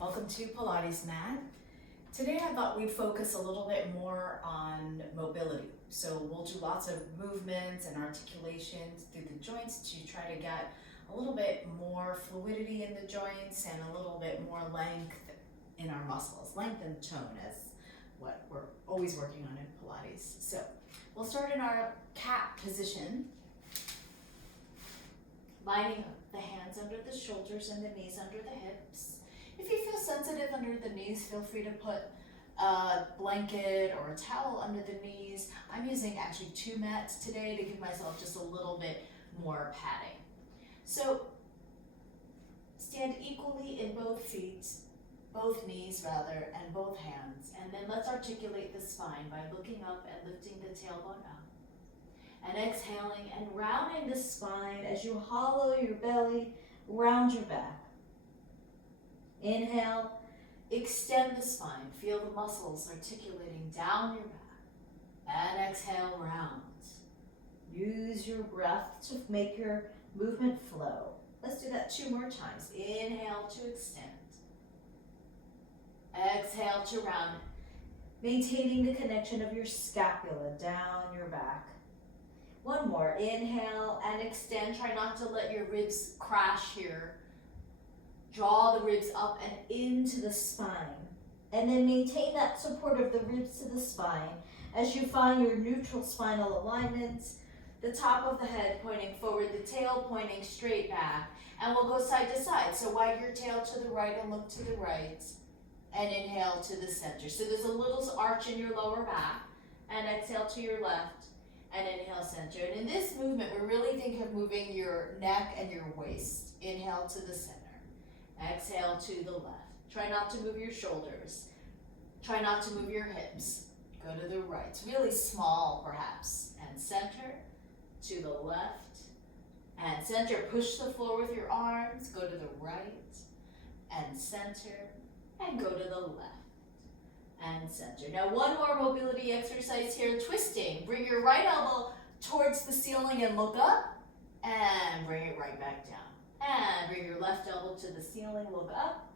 Welcome to Pilates Mat. Today I thought we'd focus a little bit more on mobility. So we'll do lots of movements and articulations through the joints to try to get a little bit more fluidity in the joints and a little bit more length in our muscles. Length and tone is what we're always working on in Pilates. So we'll start in our cat position, lining up the hands under the shoulders and the knees under the hips. If you feel sensitive under the knees, feel free to put a blanket or a towel under the knees. I'm using actually 2 mats today to give myself just a little bit more padding. So stand equally in both feet, both knees rather, and both hands. And then let's articulate the spine by looking up and lifting the tailbone up. And exhaling and rounding the spine as you hollow your belly, round your back. Inhale, extend the spine. Feel the muscles articulating down your back. And exhale, round. Use your breath to make your movement flow. Let's do that 2 more times. Inhale to extend. Exhale to round. Maintaining the connection of your scapula down your back. 1 more. Inhale and extend. Try not to let your ribs crash here. Draw the ribs up and into the spine. And then maintain that support of the ribs to the spine as you find your neutral spinal alignment. The top of the head pointing forward, the tail pointing straight back. And we'll go side to side. So wag your tail to the right and look to the right. And inhale to the center. So there's a little arch in your lower back. And exhale to your left. And inhale, center. And in this movement, we really think of moving your neck and your waist. Inhale to the center. Exhale to the left. Try not to move your shoulders. Try not to move your hips. Go to the right. It's really small, perhaps. And center to the left. And center. Push the floor with your arms. Go to the right. And center. And go to the left. And center. Now 1 more mobility exercise here. Twisting. Bring your right elbow towards the ceiling and look up. And bring it right back down. And bring your left elbow to the ceiling, look up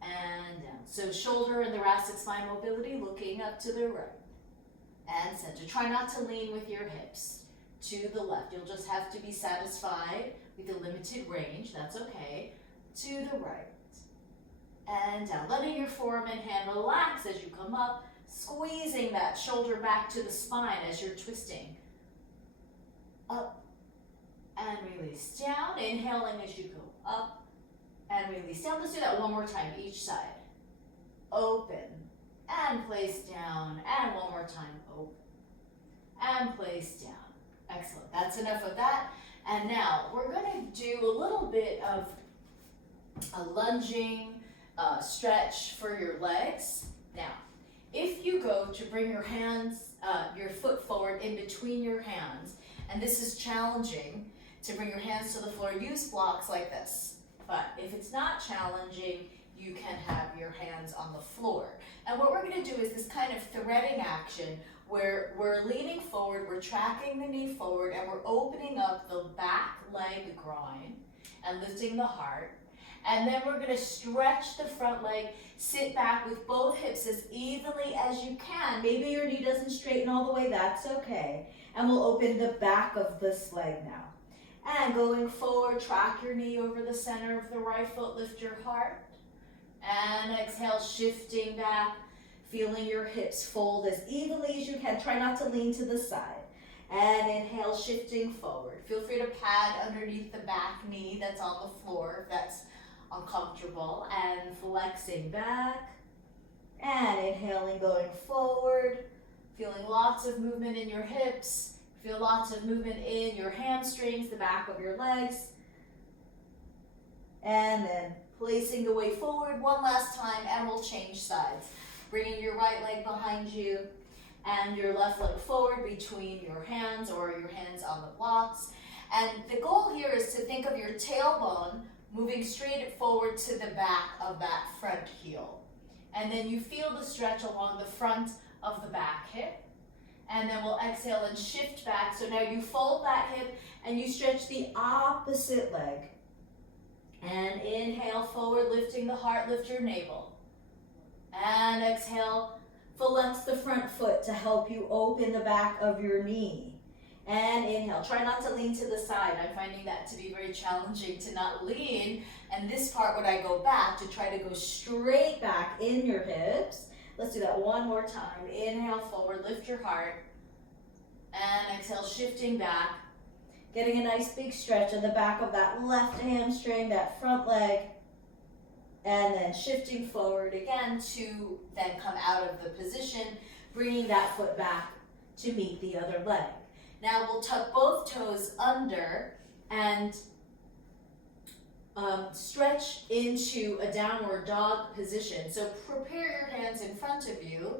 and down. So shoulder and thoracic spine mobility, looking up to the right and center. Try not to lean with your hips to the left. You'll just have to be satisfied with the limited range, that's okay. To the right and down. Letting your forearm and hand relax as you come up, squeezing that shoulder back to the spine as you're twisting. Up. And release down, inhaling as you go up and release down. Let's do that 1 more time, each side. Open and place down, and 1 more time, open and place down. Excellent, that's enough of that. And now we're gonna do a little bit of a lunging stretch for your legs. Now, if you go to bring your hands, your foot forward in between your hands, and this is challenging, to bring your hands to the floor, use blocks like this. But if it's not challenging, you can have your hands on the floor. And what we're gonna do is this kind of threading action where we're leaning forward, we're tracking the knee forward, and we're opening up the back leg groin and lifting the heart. And then we're gonna stretch the front leg, sit back with both hips as evenly as you can. Maybe your knee doesn't straighten all the way, that's okay. And we'll open the back of this leg now. And going forward, track your knee over the center of the right foot, lift your heart. And exhale, shifting back, feeling your hips fold as evenly as you can. Try not to lean to the side. And inhale, shifting forward. Feel free to pad underneath the back knee that's on the floor if that's uncomfortable. And flexing back. And inhaling, going forward. Feeling lots of movement in your hips. Feel lots of movement in your hamstrings, the back of your legs. And then placing the weight forward 1 last time, and we'll change sides. Bringing your right leg behind you and your left leg forward between your hands or your hands on the blocks. And the goal here is to think of your tailbone moving straight forward to the back of that front heel. And then you feel the stretch along the front of the back hip. And then we'll exhale and shift back. So now you fold that hip and you stretch the opposite leg. And inhale, forward, lifting the heart, lift your navel. And exhale, flex the front foot to help you open the back of your knee. And inhale, try not to lean to the side. I'm finding that to be very challenging to not lean. And this part when I go back, to try to go straight back in your hips. Let's do that one more time. Inhale, forward, lift your heart. And exhale, shifting back. Getting a nice big stretch in the back of that left hamstring, that front leg. And then shifting forward again to then come out of the position, bringing that foot back to meet the other leg. Now we'll tuck both toes under and stretch into a downward dog position. So prepare your hands in front of you,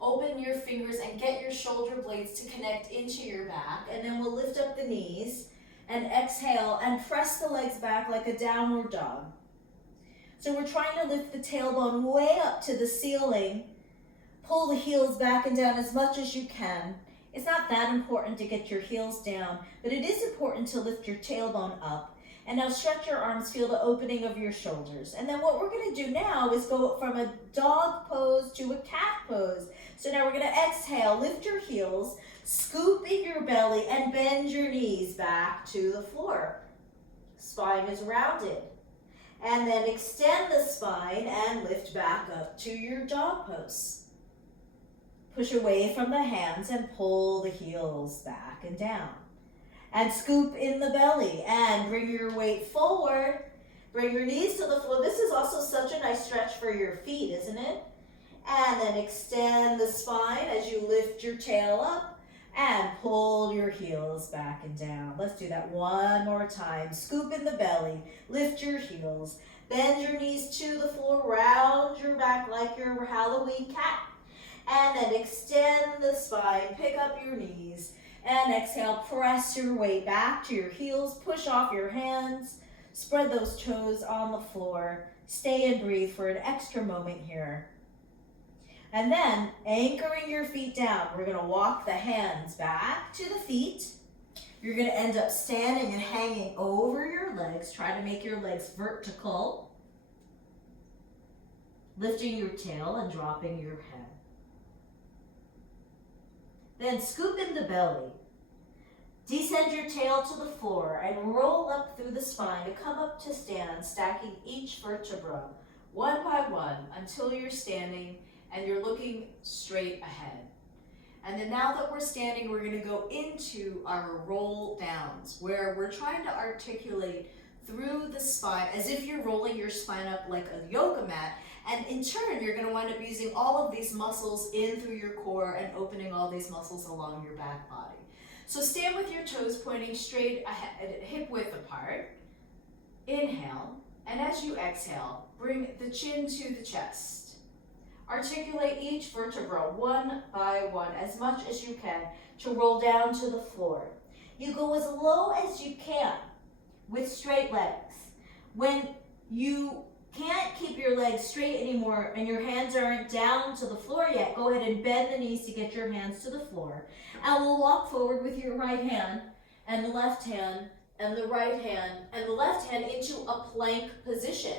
open your fingers and get your shoulder blades to connect into your back, and then we'll lift up the knees and exhale and press the legs back like a downward dog. So we're trying to lift the tailbone way up to the ceiling, pull the heels back and down as much as you can. It's not that important to get your heels down, but it is important to lift your tailbone up. And now stretch your arms, feel the opening of your shoulders. And then what we're gonna do now is go from a dog pose to a cat pose. So now we're gonna exhale, lift your heels, scoop in your belly and bend your knees back to the floor. Spine is rounded. And then extend the spine and lift back up to your dog pose. Push away from the hands and pull the heels back and down. And scoop in the belly and bring your weight forward. Bring your knees to the floor. This is also such a nice stretch for your feet, isn't it? And then extend the spine as you lift your tail up and pull your heels back and down. Let's do that one more time. Scoop in the belly, lift your heels, bend your knees to the floor, round your back like your Halloween cat. And then extend the spine, pick up your knees, and exhale, press your weight back to your heels, push off your hands, spread those toes on the floor, stay and breathe for an extra moment here. And then, anchoring your feet down, we're gonna walk the hands back to the feet. You're gonna end up standing and hanging over your legs. Try to make your legs vertical. Lifting your tail and dropping your head. Then scoop in the belly. Descend your tail to the floor and roll up through the spine to come up to stand, stacking each vertebra one by one until you're standing and you're looking straight ahead. And then now that we're standing, we're gonna go into our roll downs, where we're trying to articulate through the spine as if you're rolling your spine up like a yoga mat. And in turn, you're gonna wind up using all of these muscles in through your core and opening all these muscles along your back body. So stand with your toes pointing straight ahead, hip width apart. Inhale, and as you exhale, bring the chin to the chest. Articulate each vertebra one by one as much as you can to roll down to the floor. You go as low as you can with straight legs. When you can't keep your legs straight anymore and your hands aren't down to the floor yet, go ahead and bend the knees to get your hands to the floor. And we'll walk forward with your right hand and the left hand and the right hand and the left hand into a plank position.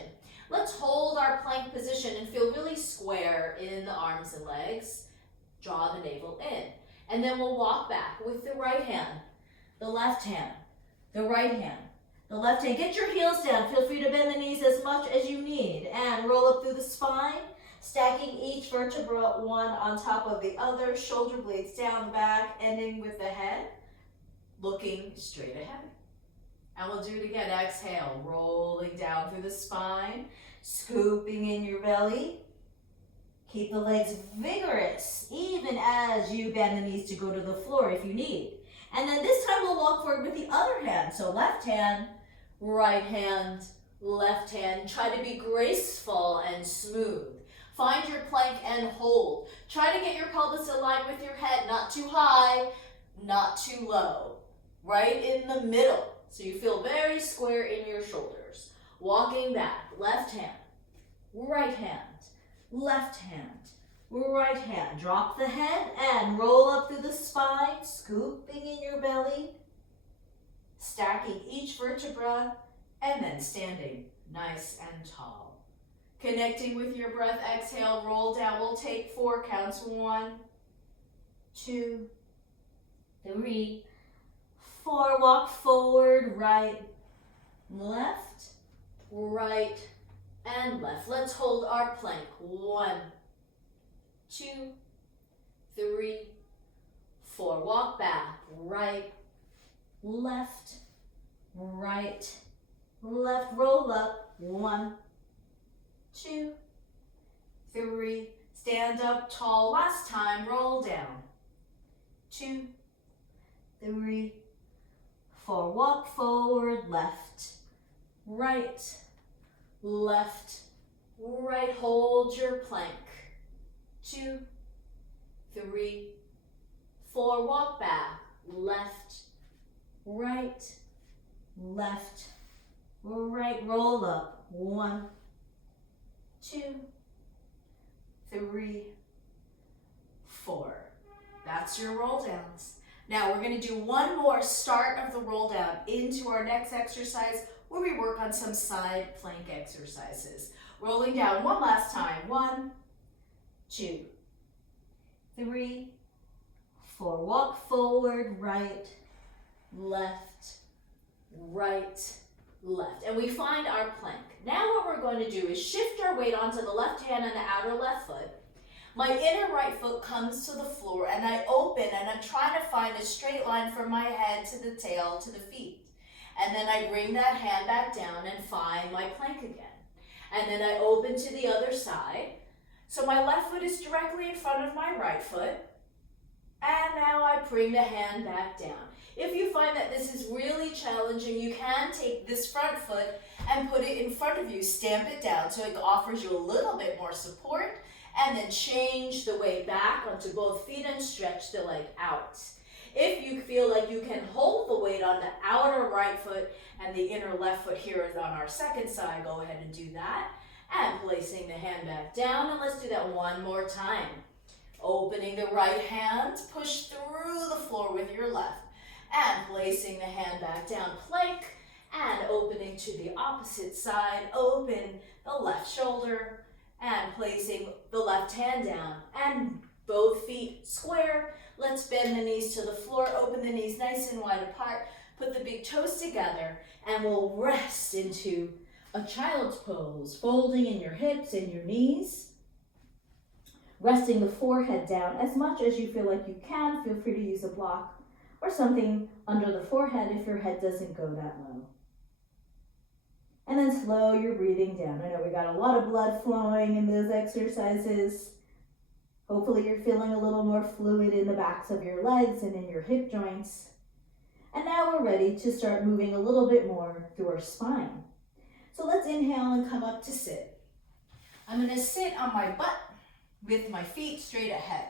Let's hold our plank position and feel really square in the arms and legs. Draw the navel in. And then we'll walk back with the right hand, the left hand, the right hand, the left hand. Get your heels down. Feel free to bend the knees as much as you need. And roll up through the spine, stacking each vertebra one on top of the other. Shoulder blades down back, ending with the head, looking straight ahead. And we'll do it again. Exhale, rolling down through the spine, scooping in your belly. Keep the legs vigorous, even as you bend the knees to go to the floor if you need. And then this time we'll walk forward with the other hand. So left hand, right hand, left hand. Try to be graceful and smooth. Find your plank and hold. Try to get your pelvis aligned with your head, not too high, not too low. Right in the middle. So you feel very square in your shoulders. Walking back, left hand, right hand, left hand, right hand. Drop the head and roll up through the spine, scooping in your belly, stacking each vertebra, and then standing nice and tall. Connecting with your breath, exhale, roll down. We'll take 4 counts. 1, 2, 3, 4. Walk forward, right, left, right, and left. Let's hold our plank. 1, 2, 3, 4. Walk back, right, left, right, left. Roll up. 1, 2, 3. Stand up tall. Last time, roll down. 2, 3, 4. Walk forward, left, right, left, right. Hold your plank. 2, 3, 4. Walk back, left, right, left, right. Roll up. 1, 2, 3, 4. That's your roll downs. Now we're going to do one more start of the roll down into our next exercise where we work on some side plank exercises. Rolling down one last time. 1, 2, 3, 4. Walk forward, right, left, right, left. And we find our plank. Now what we're going to do is shift our weight onto the left hand and the outer left foot. My inner right foot comes to the floor and I open and I'm trying to find a straight line from my head to the tail to the feet. And then I bring that hand back down and find my plank again. And then I open to the other side. So my left foot is directly in front of my right foot. And now I bring the hand back down. If you find that this is really challenging, you can take this front foot and put it in front of you, stamp it down so it offers you a little bit more support, and then change the weight back onto both feet and stretch the leg out. If you feel like you can hold the weight on the outer right foot and the inner left foot here is on our second side, go ahead and do that. And placing the hand back down, and let's do that one more time. Opening the right hand, push through the floor with your left, and placing the hand back down, plank, and opening to the opposite side, open the left shoulder, and placing the left hand down, and both feet square. Let's bend the knees to the floor, open the knees nice and wide apart, put the big toes together, and we'll rest into a child's pose, folding in your hips and your knees, resting the forehead down as much as you feel like you can. Feel free to use a block or something under the forehead if your head doesn't go that low. And then slow your breathing down. I know we got a lot of blood flowing in those exercises. Hopefully you're feeling a little more fluid in the backs of your legs and in your hip joints. And now we're ready to start moving a little bit more through our spine. So let's inhale and come up to sit. I'm going to sit on my butt with my feet straight ahead.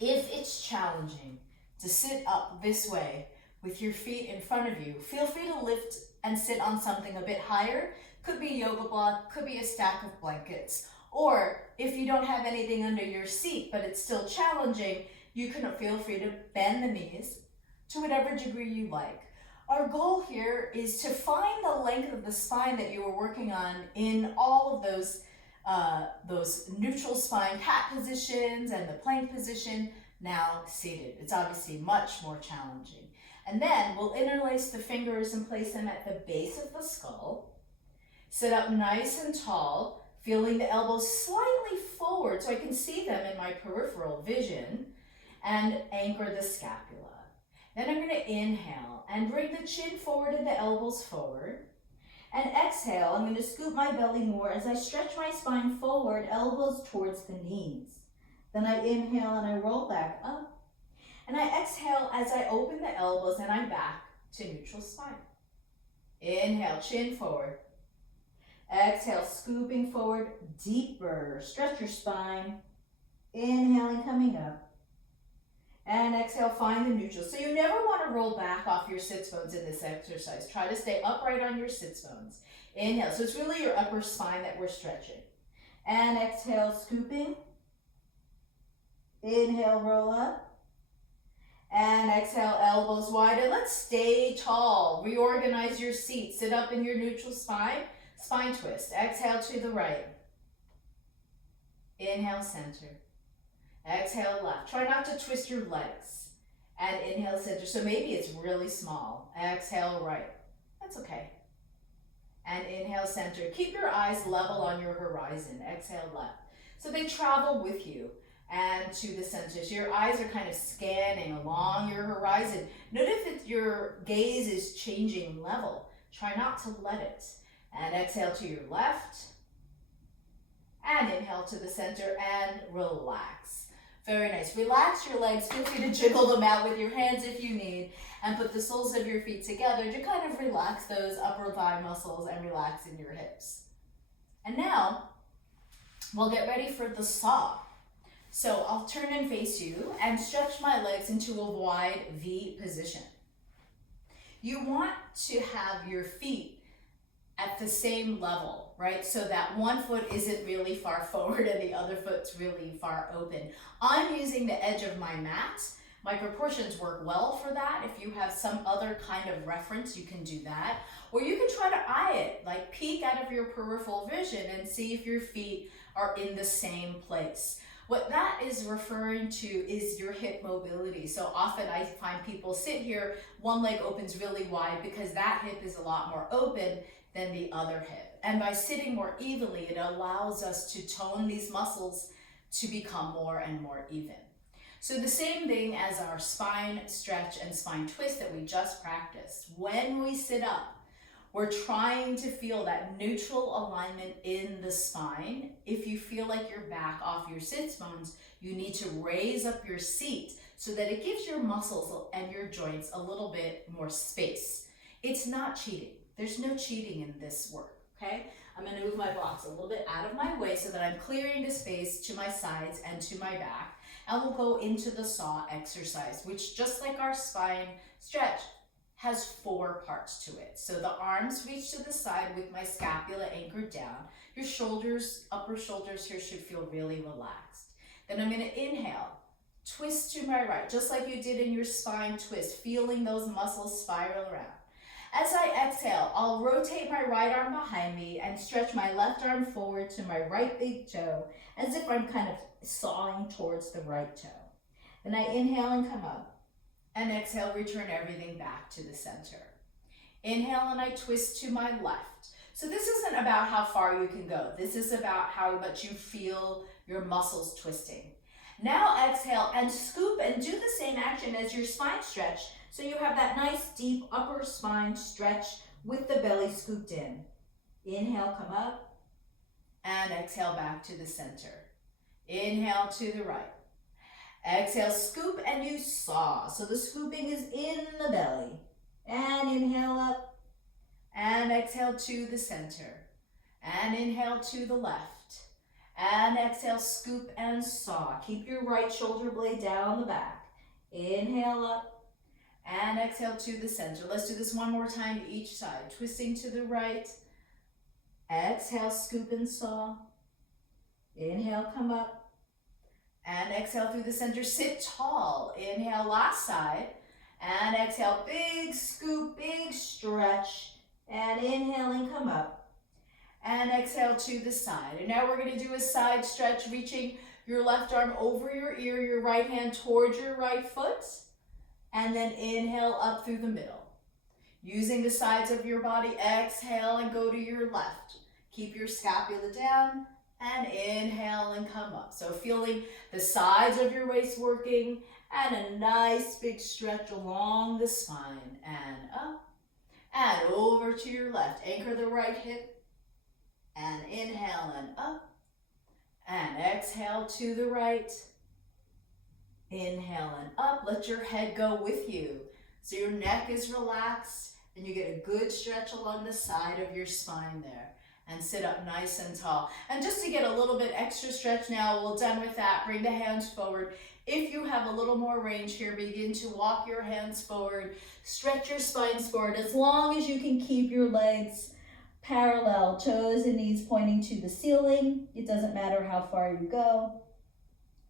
If it's challenging to sit up this way with your feet in front of you, feel free to lift and sit on something a bit higher. Could be a yoga block, could be a stack of blankets. Or if you don't have anything under your seat, but it's still challenging, you can feel free to bend the knees to whatever degree you like. Our goal here is to find the length of the spine that you were working on in all of those neutral spine cat positions and the plank position, now seated. It's obviously much more challenging. And then we'll interlace the fingers and place them at the base of the skull. Sit up nice and tall, feeling the elbows slightly forward so I can see them in my peripheral vision, and anchor the scapula. Then I'm going to inhale and bring the chin forward and the elbows forward. And exhale, I'm going to scoop my belly more as I stretch my spine forward, elbows towards the knees. Then I inhale and I roll back up. And I exhale as I open the elbows and I'm back to neutral spine. Inhale, chin forward. Exhale, scooping forward, deeper. Stretch your spine. Inhaling, coming up. And exhale, find the neutral. So you never want to roll back off your sits bones in this exercise. Try to stay upright on your sits bones. Inhale. So it's really your upper spine that we're stretching. And exhale, scooping. Inhale, roll up. And exhale, elbows wide, and let's stay tall. Reorganize your seat. Sit up in your neutral spine. Spine twist. Exhale to the right. Inhale, center. Exhale, left. Try not to twist your legs. And inhale, center. So maybe it's really small. Exhale, right. That's okay. And inhale, center. Keep your eyes level on your horizon. Exhale, left. So they travel with you and to the center. So your eyes are kind of scanning along your horizon. Notice if your gaze is changing level. Try not to let it. And exhale to your left. And inhale to the center and relax. Very nice. Relax your legs. Feel free to jiggle them out with your hands if you need. And put the soles of your feet together to kind of relax those upper thigh muscles and relax in your hips. And now, we'll get ready for the saw. So I'll turn and face you and stretch my legs into a wide V position. You want to have your feet at the same level, right? So that one foot isn't really far forward and the other foot's really far open. I'm using the edge of my mat. My proportions work well for that. If you have some other kind of reference, you can do that. Or you can try to eye it, like peek out of your peripheral vision and see if your feet are in the same place. What that is referring to is your hip mobility. So often I find people sit here, one leg opens really wide because that hip is a lot more open than the other hip. And by sitting more evenly, it allows us to tone these muscles to become more and more even. So the same thing as our spine stretch and spine twist that we just practiced. When we sit up, we're trying to feel that neutral alignment in the spine. If you feel like you're back off your sits bones, you need to raise up your seat so that it gives your muscles and your joints a little bit more space. It's not cheating. There's no cheating in this work, okay? I'm gonna move my blocks a little bit out of my way so that I'm clearing the space to my sides and to my back. And we'll go into the saw exercise, which just like our spine stretch, has 4 parts to it. So the arms reach to the side with my scapula anchored down. Your shoulders, upper shoulders here should feel really relaxed. Then I'm gonna inhale, twist to my right, just like you did in your spine twist, feeling those muscles spiral around. As I exhale, I'll rotate my right arm behind me and stretch my left arm forward to my right big toe, as if I'm kind of sawing towards the right toe. Then I inhale and come up, and exhale, return everything back to the center. Inhale and I twist to my left. So this isn't about how far you can go. This is about how much you feel your muscles twisting. Now exhale and scoop and do the same action as your spine stretch. So you have that nice deep upper spine stretch with the belly scooped in. Inhale, come up, and exhale back to the center. Inhale to the right. Exhale, scoop, and you saw. So the scooping is in the belly. And inhale up, and exhale to the center. And inhale to the left. And exhale, scoop and saw. Keep your right shoulder blade down the back. Inhale up. And exhale to the center. Let's do this one more time to each side. Twisting to the right. Exhale, scoop and saw. Inhale, come up. And exhale through the center. Sit tall. Inhale, last side. And exhale, big scoop, big stretch. And inhaling, come up. And exhale to the side. And now we're going to do a side stretch, reaching your left arm over your ear, your right hand towards your right foot. And then inhale up through the middle. Using the sides of your body, exhale and go to your left. Keep your scapula down and inhale and come up. So feeling the sides of your waist working and a nice big stretch along the spine and up and over to your left. Anchor the right hip and inhale and up and exhale to the right. Inhale and up, let your head go with you. So your neck is relaxed and you get a good stretch along the side of your spine there. And sit up nice and tall. And just to get a little bit extra stretch now, we're done with that. Bring the hands forward. If you have a little more range here, begin to walk your hands forward. Stretch your spines forward as long as you can keep your legs parallel, toes and knees pointing to the ceiling. It doesn't matter how far you go.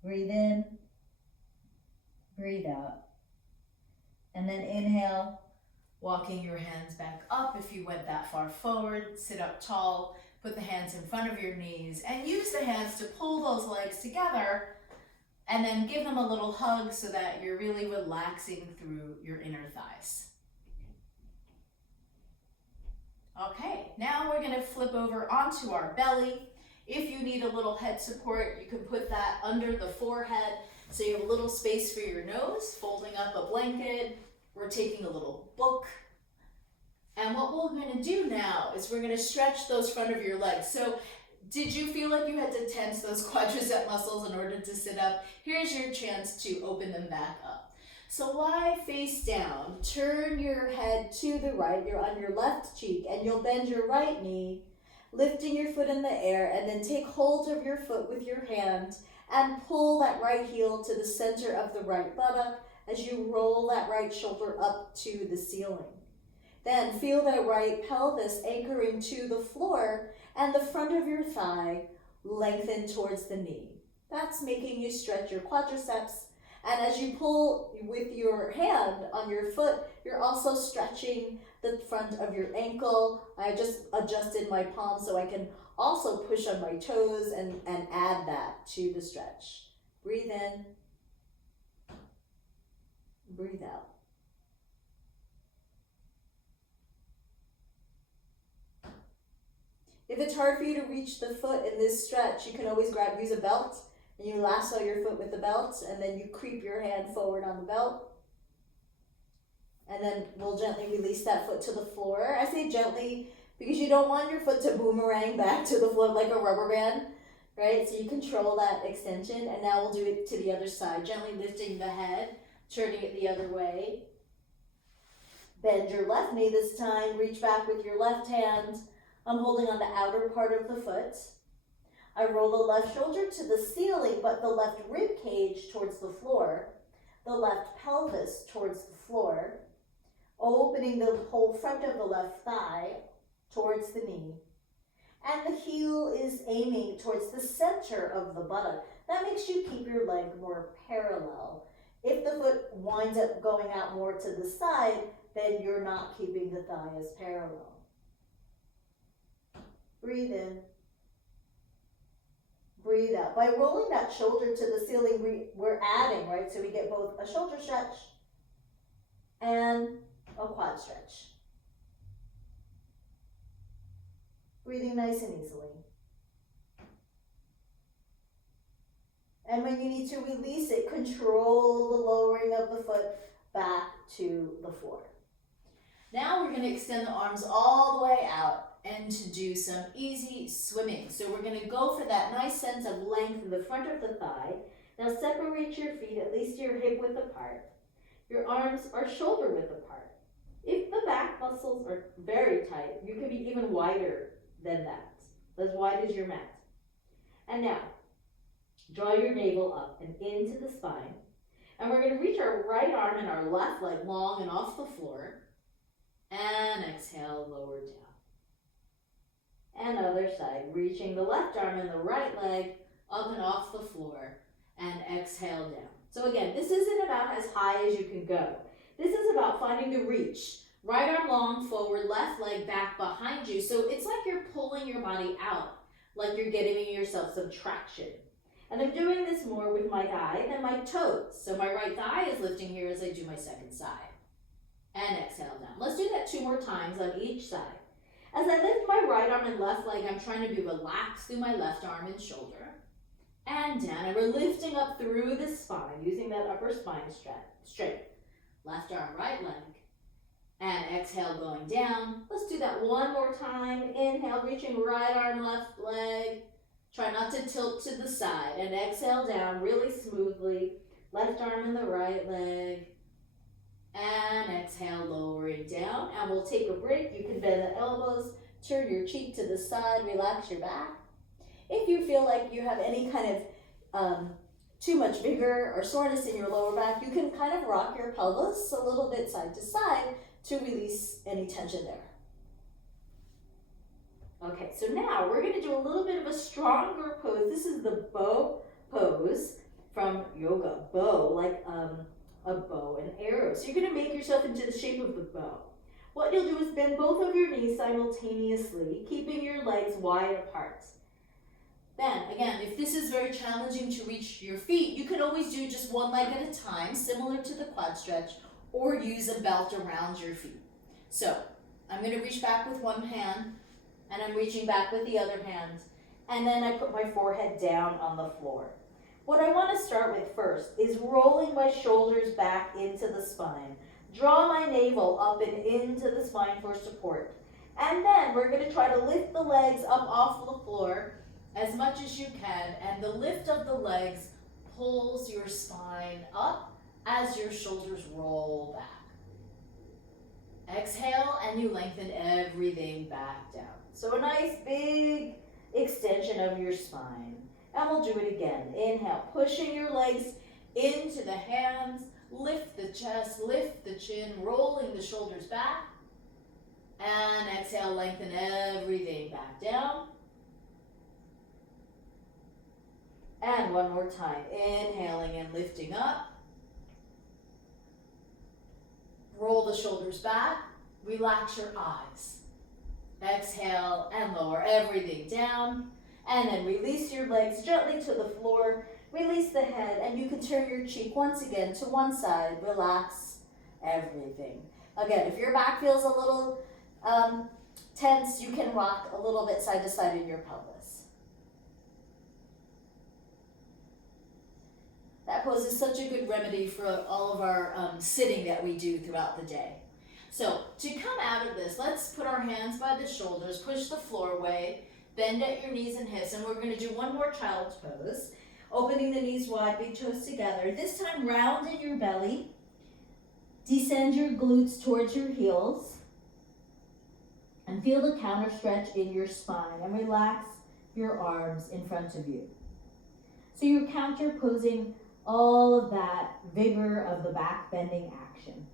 Breathe in. Breathe out. And then inhale, walking your hands back up if you went that far forward. Sit up tall, put the hands in front of your knees, and use the hands to pull those legs together, and then give them a little hug so that you're really relaxing through your inner thighs. Okay, now we're gonna flip over onto our belly. If you need a little head support, you can put that under the forehead so you have a little space for your nose, folding up a blanket, or taking a little book. And what we're gonna do now is we're gonna stretch those front of your legs. So did you feel like you had to tense those quadricep muscles in order to sit up? Here's your chance to open them back up. So lie face down, turn your head to the right, you're on your left cheek, and you'll bend your right knee, lifting your foot in the air, and then take hold of your foot with your hand and pull that right heel to the center of the right buttock as you roll that right shoulder up to the ceiling. Then feel that right pelvis anchoring to the floor and the front of your thigh lengthen towards the knee. That's making you stretch your quadriceps. And as you pull with your hand on your foot, you're also stretching the front of your ankle. I just adjusted my palm so I can also push on my toes and add that to the stretch. Breathe in, breathe out. If it's hard for you to reach the foot in this stretch, you can always use a belt, and you lasso your foot with the belt, and then you creep your hand forward on the belt. And then we'll gently release that foot to the floor. I say gently because you don't want your foot to boomerang back to the floor like a rubber band, right? So you control that extension, and now we'll do it to the other side, gently lifting the head, turning it the other way. Bend your left knee this time, reach back with your left hand. I'm holding on the outer part of the foot. I roll the left shoulder to the ceiling, but the left rib cage towards the floor, the left pelvis towards the floor, opening the whole front of the left thigh towards the knee. And the heel is aiming towards the center of the buttock. That makes you keep your leg more parallel. If the foot winds up going out more to the side, then you're not keeping the thigh as parallel. Breathe in. Breathe out. By rolling that shoulder to the ceiling, we're adding, right? So we get both a shoulder stretch and a quad stretch. Breathing nice and easily. And when you need to release it, control the lowering of the foot back to the floor. Now we're going to extend the arms all the way out and to do some easy swimming. So we're going to go for that nice sense of length in the front of the thigh. Now separate your feet at least your hip width apart. Your arms are shoulder width apart. If the back muscles are very tight, you can be even wider than that, as wide as your mat. And now, draw your navel up and into the spine. And we're going to reach our right arm and our left leg long and off the floor. And exhale, lower down. And other side, reaching the left arm and the right leg up and off the floor. And exhale down. So again, this isn't about as high as you can go. This is about finding the reach. Right arm long, forward, left leg back behind you. So it's like you're pulling your body out, like you're giving yourself some traction. And I'm doing this more with my thigh than my toes. So my right thigh is lifting here as I do my second side. And exhale down. Let's do that 2 more times on each side. As I lift my right arm and left leg, I'm trying to be relaxed through my left arm and shoulder. And down. And we're lifting up through the spine, using that upper spine straight. Left arm, right leg. And exhale, going down. Let's do that 1 more time. Inhale, reaching right arm, left leg. Try not to tilt to the side. And exhale down really smoothly. Left arm and the right leg. And exhale, lowering down. And we'll take a break. You can bend the elbows, turn your cheek to the side, relax your back. If you feel like you have any kind of too much vigor or soreness in your lower back, you can kind of rock your pelvis a little bit side to side to release any tension there. Okay, so now we're going to do a little bit of a stronger pose. This is the bow pose from yoga. Bow, like a bow and arrow. So you're going to make yourself into the shape of the bow. What you'll do is bend both of your knees simultaneously, keeping your legs wide apart. Then, again, if this is very challenging to reach your feet, you can always do just one leg at a time, similar to the quad stretch, or use a belt around your feet. So, I'm going to reach back with one hand, and I'm reaching back with the other hand, and then I put my forehead down on the floor. What I want to start with first is rolling my shoulders back into the spine. Draw my navel up and into the spine for support. And then we're going to try to lift the legs up off the floor as much as you can, and the lift of the legs pulls your spine up as your shoulders roll back. Exhale, and you lengthen everything back down. So a nice big extension of your spine. And we'll do it again. Inhale, pushing your legs into the hands, lift the chest, lift the chin, rolling the shoulders back. And exhale, lengthen everything back down. And one more time, inhaling and lifting up. Roll the shoulders back, relax your eyes. Exhale and lower everything down. And then release your legs gently to the floor, release the head, and you can turn your cheek once again to one side, relax everything. Again, if your back feels a little tense, you can rock a little bit side to side in your pelvis. That pose is such a good remedy for all of our sitting that we do throughout the day. So to come out of this, let's put our hands by the shoulders, push the floor away, bend at your knees and hips, and we're going to do one more child's pose. Opening the knees wide, big toes together. This time round in your belly. Descend your glutes towards your heels. And feel the counter stretch in your spine. And relax your arms in front of you. So you're counter posing all of that vigor of the back bending action.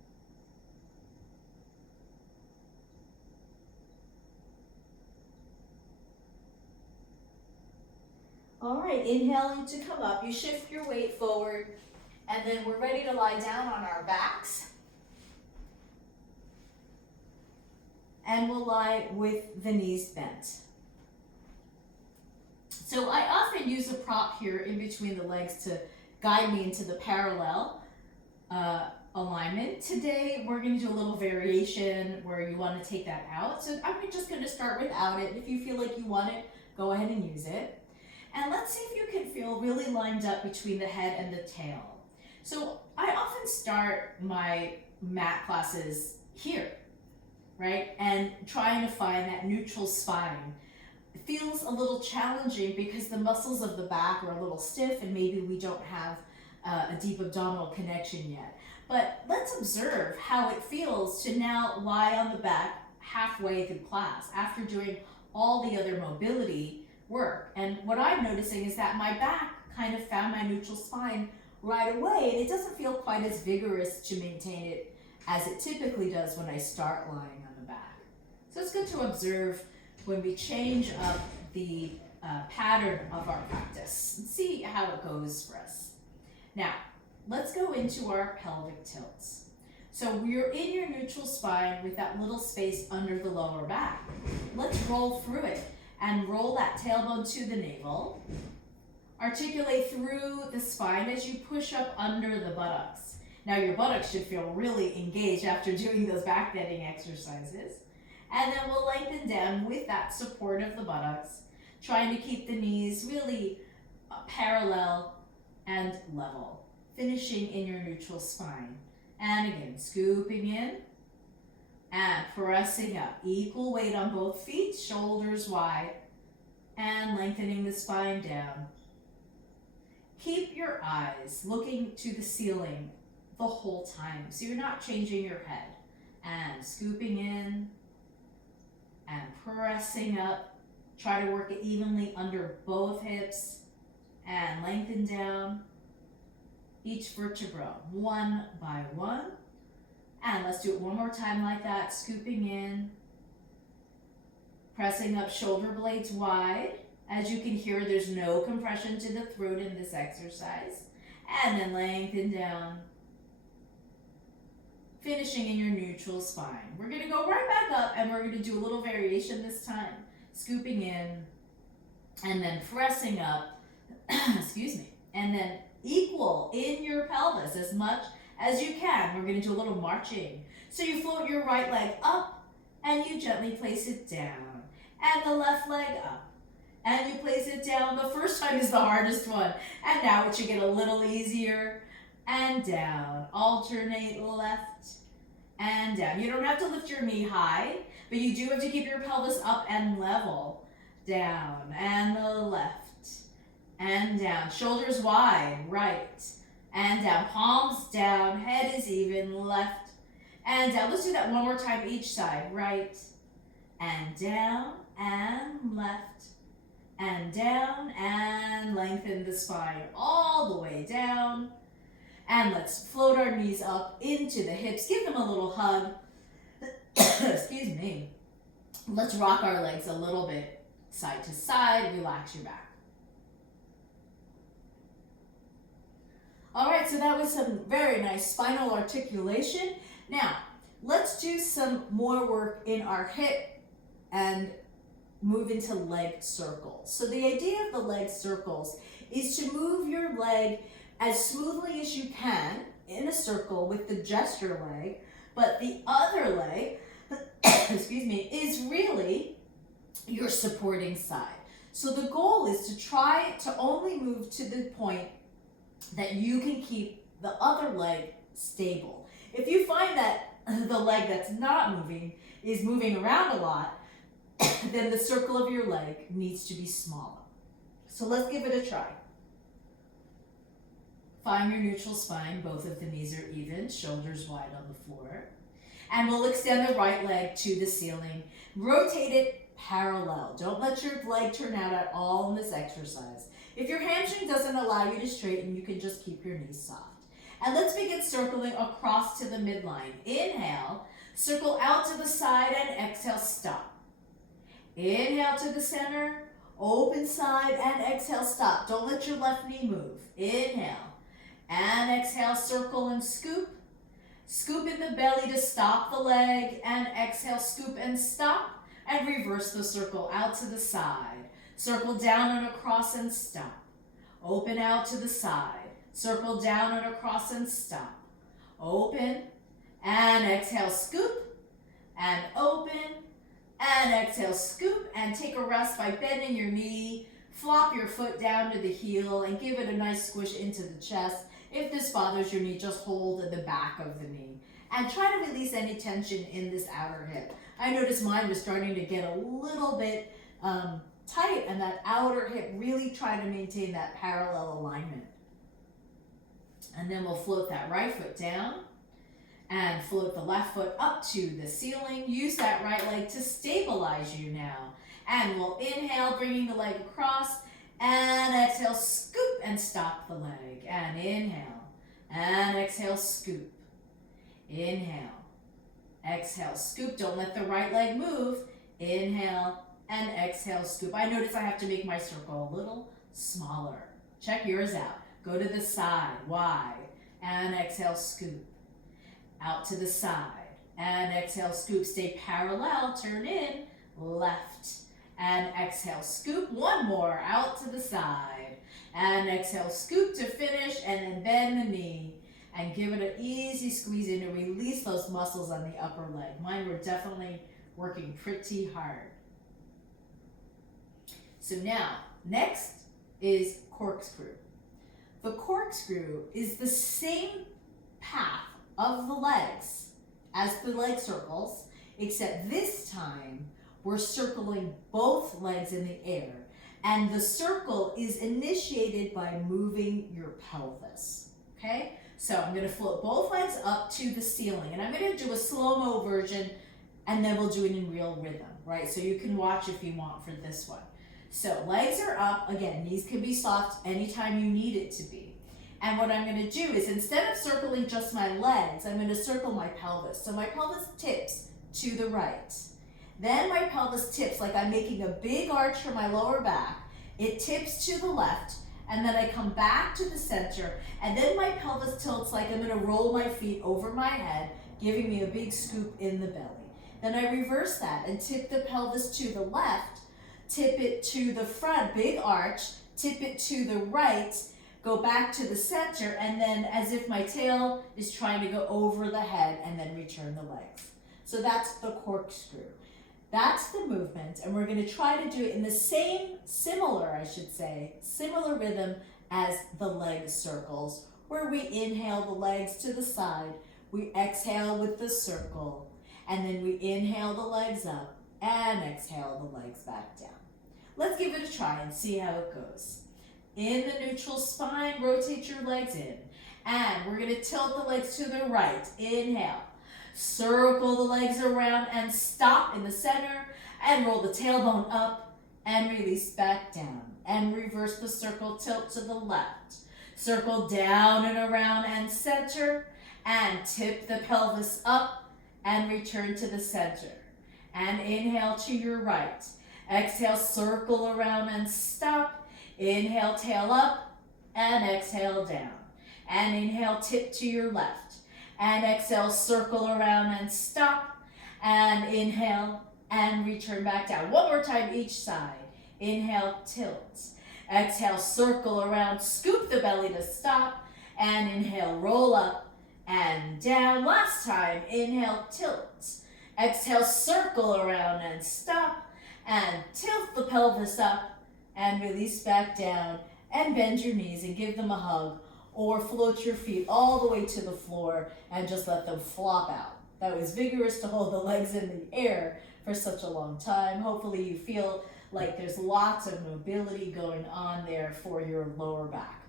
All right, inhaling to come up. You shift your weight forward, and then we're ready to lie down on our backs. And we'll lie with the knees bent. So I often use a prop here in between the legs to guide me into the parallel alignment. Today, we're going to do a little variation where you want to take that out. So I'm just going to start without it. If you feel like you want it, go ahead and use it. And let's see if you can feel really lined up between the head and the tail. So I often start my mat classes here, right? And trying to find that neutral spine. It feels a little challenging because the muscles of the back are a little stiff and maybe we don't have a deep abdominal connection yet. But let's observe how it feels to now lie on the back halfway through class after doing all the other mobility work. And what I'm noticing is that my back kind of found my neutral spine right away, and it doesn't feel quite as vigorous to maintain it as it typically does when I start lying on the back. So it's good to observe when we change up the pattern of our practice and see how it goes for us. Now, let's go into our pelvic tilts. So we're in your neutral spine with that little space under the lower back. Let's roll through it. And roll that tailbone to the navel. Articulate through the spine as you push up under the buttocks. Now your buttocks should feel really engaged after doing those back bending exercises. And then we'll lengthen down with that support of the buttocks, trying to keep the knees really parallel and level, finishing in your neutral spine. And again, scooping in. And pressing up, equal weight on both feet, shoulders wide, and lengthening the spine down. Keep your eyes looking to the ceiling the whole time, so you're not changing your head. And scooping in, and pressing up. Try to work it evenly under both hips, and lengthen down each vertebra, one by one. And let's do it one more time like that, scooping in, pressing up shoulder blades wide. As you can hear, there's no compression to the throat in this exercise. And then lengthen down finishing in your neutral spine. We're gonna go right back up and we're gonna do a little variation this time. Scooping in and then pressing up, excuse me, and then equal in your pelvis as much as you can. We're gonna do a little marching. So you float your right leg up and you gently place it down. And the left leg up and you place it down. The first time is the hardest one. And now it should get a little easier. And down. Alternate left and down. You don't have to lift your knee high, but you do have to keep your pelvis up and level. Down and the left and down. Shoulders wide, right and down. Palms down, head is even, left and down. Let's do that one more time each side. Right and down and left and down and lengthen the spine all the way down. And let's float our knees up into the hips. Give them a little hug. Excuse me. Let's rock our legs a little bit side to side. Relax your back. All right, so that was some very nice spinal articulation. Now, let's do some more work in our hip and move into leg circles. So the idea of the leg circles is to move your leg as smoothly as you can in a circle with the gesture leg, but the other leg, excuse me, is really your supporting side. So the goal is to try to only move to the point that you can keep the other leg stable. If you find that the leg that's not moving is moving around a lot, then the circle of your leg needs to be smaller. So let's give it a try. Find your neutral spine, both of the knees are even, shoulders wide on the floor. And we'll extend the right leg to the ceiling. Rotate it parallel. Don't let your leg turn out at all in this exercise. If your hamstring doesn't allow you to straighten, you can just keep your knees soft. And let's begin circling across to the midline. Inhale, circle out to the side and exhale, stop. Inhale to the center, open side and exhale, stop. Don't let your left knee move. Inhale. And exhale, circle and scoop. Scoop in the belly to stop the leg. And exhale, scoop and stop. And reverse the circle out to the side. Circle down and across and stop. Open out to the side. Circle down and across and stop. Open. And exhale, scoop. And open. And exhale, scoop. And take a rest by bending your knee. Flop your foot down to the heel and give it a nice squish into the chest. If this bothers your knee, just hold at the back of the knee. And try to release any tension in this outer hip. I noticed mine was starting to get a little bit tight, and that outer hip, really try to maintain that parallel alignment. And then we'll float that right foot down and float the left foot up to the ceiling. Use that right leg to stabilize you now. And we'll inhale, bringing the leg across, and exhale, scoop and stop the leg. And inhale, and exhale, scoop. Inhale, exhale, scoop. Don't let the right leg move. Inhale, and exhale, scoop. I notice I have to make my circle a little smaller. Check yours out. Go to the side, wide, and exhale, scoop. Out to the side, and exhale, scoop. Stay parallel, turn in, left, and exhale, scoop. One more, out to the side, and exhale, scoop to finish, and then bend the knee, and give it an easy squeeze in to release those muscles on the upper leg. Mine were definitely working pretty hard. So now, next is corkscrew. The corkscrew is the same path of the legs as the leg circles, except this time we're circling both legs in the air, and the circle is initiated by moving your pelvis, okay? So I'm gonna float both legs up to the ceiling, and I'm gonna do a slow-mo version, and then we'll do it in real rhythm, right? So you can watch if you want for this one. So legs are up, again, knees can be soft anytime you need it to be. And what I'm gonna do is, instead of circling just my legs, I'm gonna circle my pelvis. So my pelvis tips to the right. Then my pelvis tips like I'm making a big arch for my lower back. It tips to the left, and then I come back to the center, and then my pelvis tilts like I'm gonna roll my feet over my head, giving me a big scoop in the belly. Then I reverse that and tip the pelvis to the left, tip it to the front, big arch, tip it to the right, go back to the center, and then as if my tail is trying to go over the head, and then return the legs. So that's the corkscrew. That's the movement, and we're going to try to do it in the similar rhythm as the leg circles, where we inhale the legs to the side, we exhale with the circle, and then we inhale the legs up and exhale the legs back down. Let's give it a try and see how it goes. In the neutral spine, rotate your legs in, and we're going to tilt the legs to the right. Inhale, circle the legs around and stop in the center, and roll the tailbone up and release back down, and reverse the circle, tilt to the left, circle down and around and center, and tip the pelvis up and return to the center, and inhale to your right. Exhale, circle around and stop. Inhale, tail up, and exhale down. And inhale, tip to your left. And exhale, circle around and stop. And inhale, and return back down. One more time each side. Inhale, tilt. Exhale, circle around, scoop the belly to stop. And inhale, roll up and down. Last time, inhale, tilt. Exhale, circle around and stop. And tilt the pelvis up and release back down, and bend your knees and give them a hug, or float your feet all the way to the floor and just let them flop out. That was vigorous to hold the legs in the air for such a long time. Hopefully you feel like there's lots of mobility going on there for your lower back.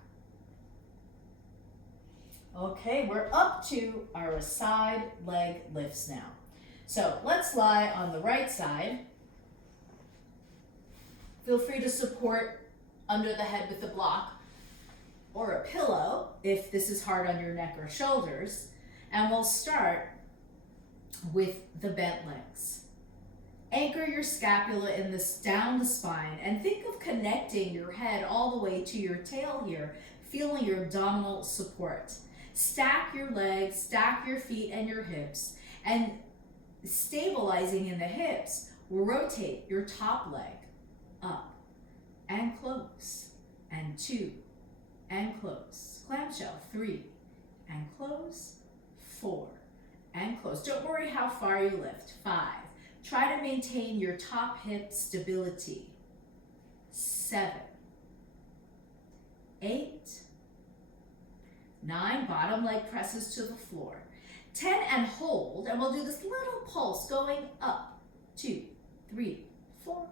Okay, we're up to our side leg lifts now. So let's lie on the right side. Feel free to support under the head with a block or a pillow if this is hard on your neck or shoulders. And we'll start with the bent legs. Anchor your scapula down the spine, and think of connecting your head all the way to your tail here, feeling your abdominal support. Stack your legs, stack your feet and your hips, and stabilizing in the hips, rotate your top leg up and close, and 2 and close. Clamshell, 3 and close, 4 and close. Don't worry how far you lift. 5. Try to maintain your top hip stability. 7, 8, 9, bottom leg presses to the floor. 10 and hold, and we'll do this little pulse going up. 2, 3, 4,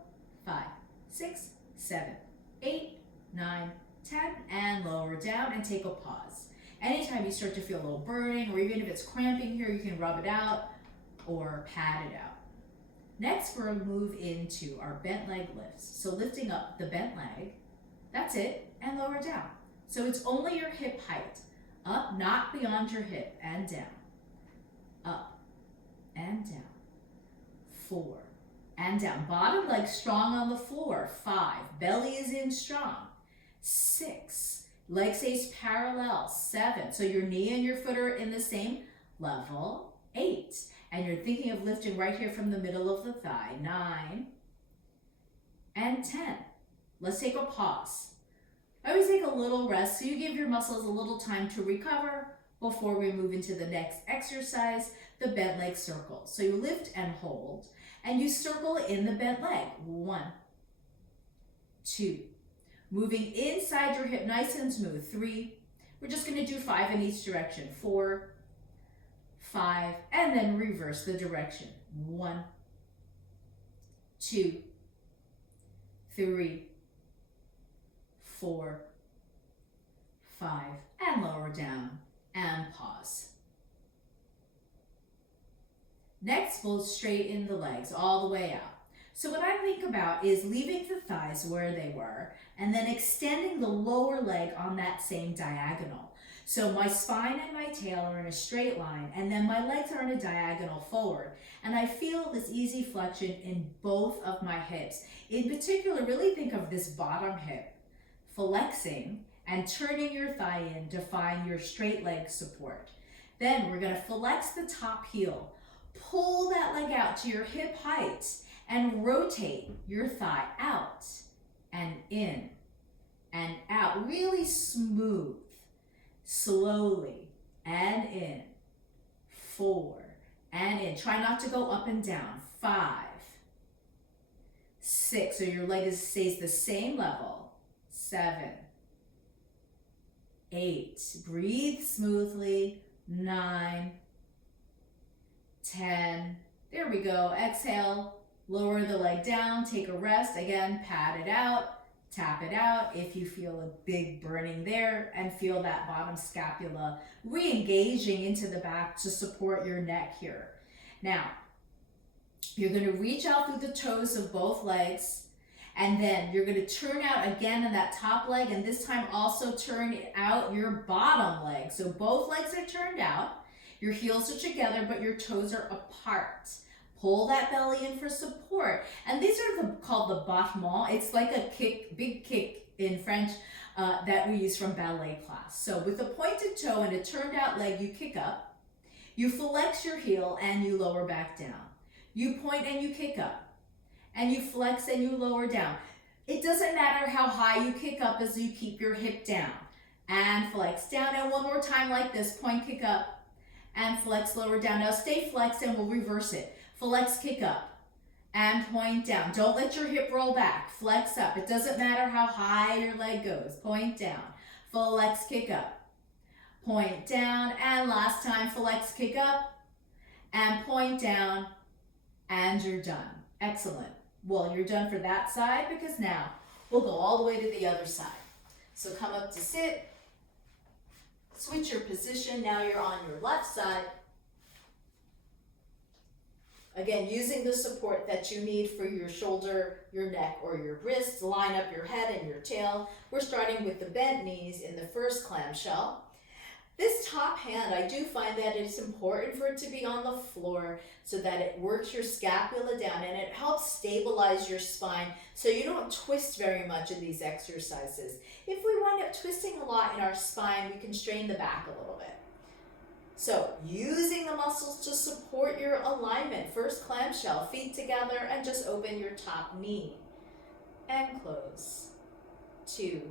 5, 6, 7, 8, 9, 10, and lower down and take a pause. Anytime you start to feel a little burning, or even if it's cramping here, you can rub it out or pat it out. Next, we're going to move into our bent leg lifts. So lifting up the bent leg, that's it, and lower down. So it's only your hip height. Up, not beyond your hip, and down. Up and down. 4 and down. Bottom leg strong on the floor. 5, belly is in strong. 6, leg stays parallel. 7, so your knee and your foot are in the same level. 8, and you're thinking of lifting right here from the middle of the thigh. 9 and 10. Let's take a pause. I always take a little rest, so you give your muscles a little time to recover before we move into the next exercise, the bent leg circle. So you lift and hold, and you circle in the bent leg. 1, 2, moving inside your hip nice and smooth. 3, we're just going to do 5 in each direction. 4, 5, and then reverse the direction. 1, 2, 3, 4, 5, and lower down and pause. Next, we'll straighten the legs all the way out. So what I think about is leaving the thighs where they were and then extending the lower leg on that same diagonal. So my spine and my tail are in a straight line, and then my legs are in a diagonal forward. And I feel this easy flexion in both of my hips. In particular, really think of this bottom hip flexing and turning your thigh in to find your straight leg support. Then we're gonna flex the top heel. Pull that leg out to your hip height and rotate your thigh out and in and out. Really smooth. Slowly and in. 4 and in. Try not to go up and down. 5, 6, so your leg stays the same level. 7, 8, breathe smoothly. 9, 10, there we go. Exhale, lower the leg down, take a rest. Again, pat it out, tap it out if you feel a big burning there, and feel that bottom scapula re-engaging into the back to support your neck here. Now, you're going to reach out through the toes of both legs, and then you're going to turn out again in that top leg, and this time also turn out your bottom leg. So both legs are turned out, your heels are together, but your toes are apart. Pull that belly in for support. And these are called the battements. It's like a kick, big kick in French that we use from ballet class. So with a pointed toe and a turned out leg, you kick up, you flex your heel, and you lower back down. You point and you kick up, and you flex and you lower down. It doesn't matter how high you kick up as you keep your hip down. And flex down, and one more time like this, point, kick up, and flex, lower down. Now stay flexed and we'll reverse it. Flex, kick up, and point down. Don't let your hip roll back. Flex up. It doesn't matter how high your leg goes. Point down. Flex, kick up, point down, and last time, flex, kick up, and point down, and you're done. Excellent. Well, you're done for that side, because now we'll go all the way to the other side. So come up to sit, switch your position. Now you're on your left side. Again, using the support that you need for your shoulder, your neck, or your wrists. Line up your head and your tail. We're starting with the bent knees in the first clamshell. This top hand, I do find that it's important for it to be on the floor so that it works your scapula down and it helps stabilize your spine so you don't twist very much in these exercises. If we wind up twisting a lot in our spine, we can strain the back a little bit. So using the muscles to support your alignment. First clamshell, feet together, and just open your top knee. And close. 2,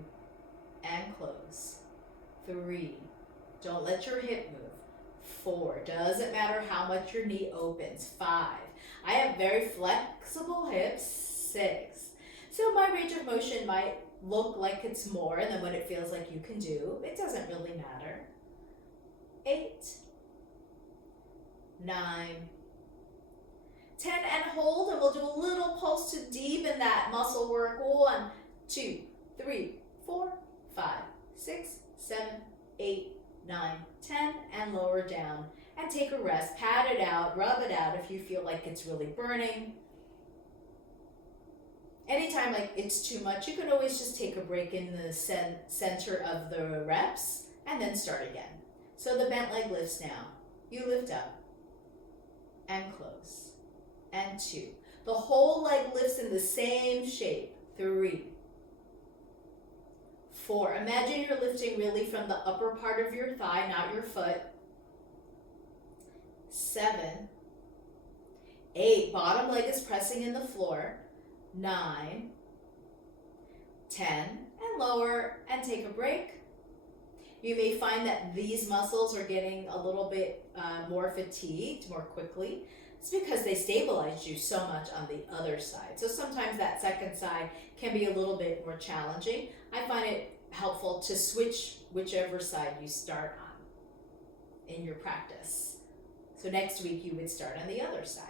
and close. 3. Don't let your hip move. 4. Doesn't matter how much your knee opens. 5. I have very flexible hips. 6. So my range of motion might look like it's more than what it feels like you can do. It doesn't really matter. 8, 9, 10, and hold, and we'll do a little pulse to deepen that muscle work. 1, 2, 3, 4, 5, 6, 7, 8, 9, 10, and lower down. And take a rest, pat it out, rub it out if you feel like it's really burning. Anytime like it's too much, you can always just take a break in the center of the reps and then start again. So the bent leg lifts now. You lift up and close. And 2. The whole leg lifts in the same shape. 3, 4. Imagine you're lifting really from the upper part of your thigh, not your foot. 7, 8. Bottom leg is pressing in the floor. 9, 10, and lower, and take a break. You may find that these muscles are getting a little bit more fatigued more quickly. It's because they stabilized you so much on the other side. So sometimes that second side can be a little bit more challenging. I find it helpful to switch whichever side you start on in your practice. So next week you would start on the other side.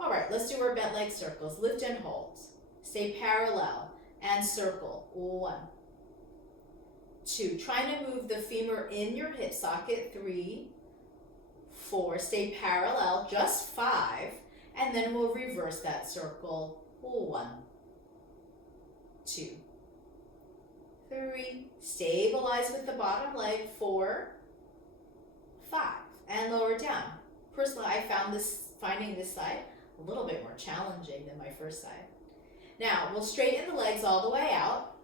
All right, let's do our bent leg circles. Lift and hold. Stay parallel and circle. 1, 2. Trying to move the femur in your hip socket. 3, 4. Stay parallel. Just 5. And then we'll reverse that circle. 1, 2, 3. Stabilize with the bottom leg. 4, 5. And lower down. Personally, I found finding this side a little bit more challenging than my first side. Now, we'll straighten the legs all the way out.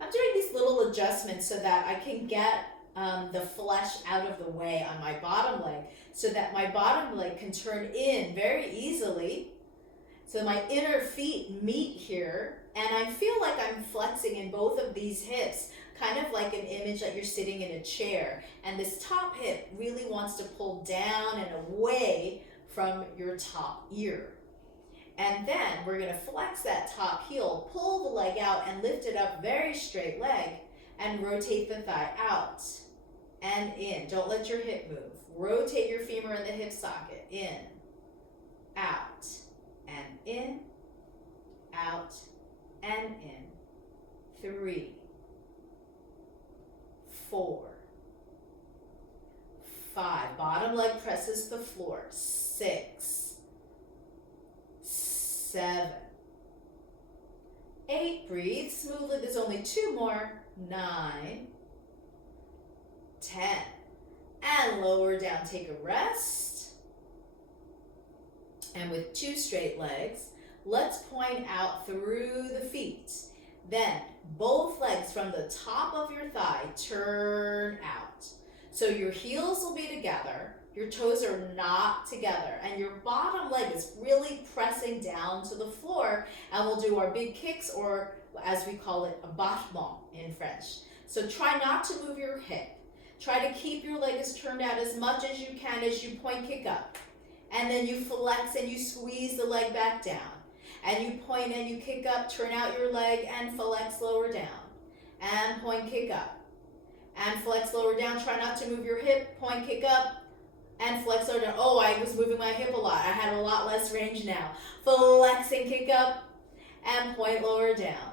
I'm doing these little adjustments so that I can get the flesh out of the way on my bottom leg so that my bottom leg can turn in very easily. So my inner feet meet here, and I feel like I'm flexing in both of these hips, kind of like an image that you're sitting in a chair. And this top hip really wants to pull down and away from your top ear. And then we're gonna flex that top heel, pull the leg out and lift it up, very straight leg, and rotate the thigh out and in. Don't let your hip move. Rotate your femur in the hip socket. In, out, and in, out, and in. 3, 4, 5. Bottom leg presses the floor. 6, 7, 8. Breathe smoothly. There's only 2 more. 9, 10. And lower down. Take a rest. And with 2 straight legs, let's point out through the feet. Then both legs from the top of your thigh turn out. So your heels will be together, your toes are not together, and your bottom leg is really pressing down to the floor. And we'll do our big kicks, or as we call it, a battement in French. So try not to move your hip. Try to keep your leg as turned out as much as you can as you point kick up. And then you flex and you squeeze the leg back down. And you point and you kick up, turn out your leg and flex lower down. And point kick up. And flex lower down. Try not to move your hip, point kick up, and flex lower down. Oh, I was moving my hip a lot. I had a lot less range now. Flex and kick up, and point lower down.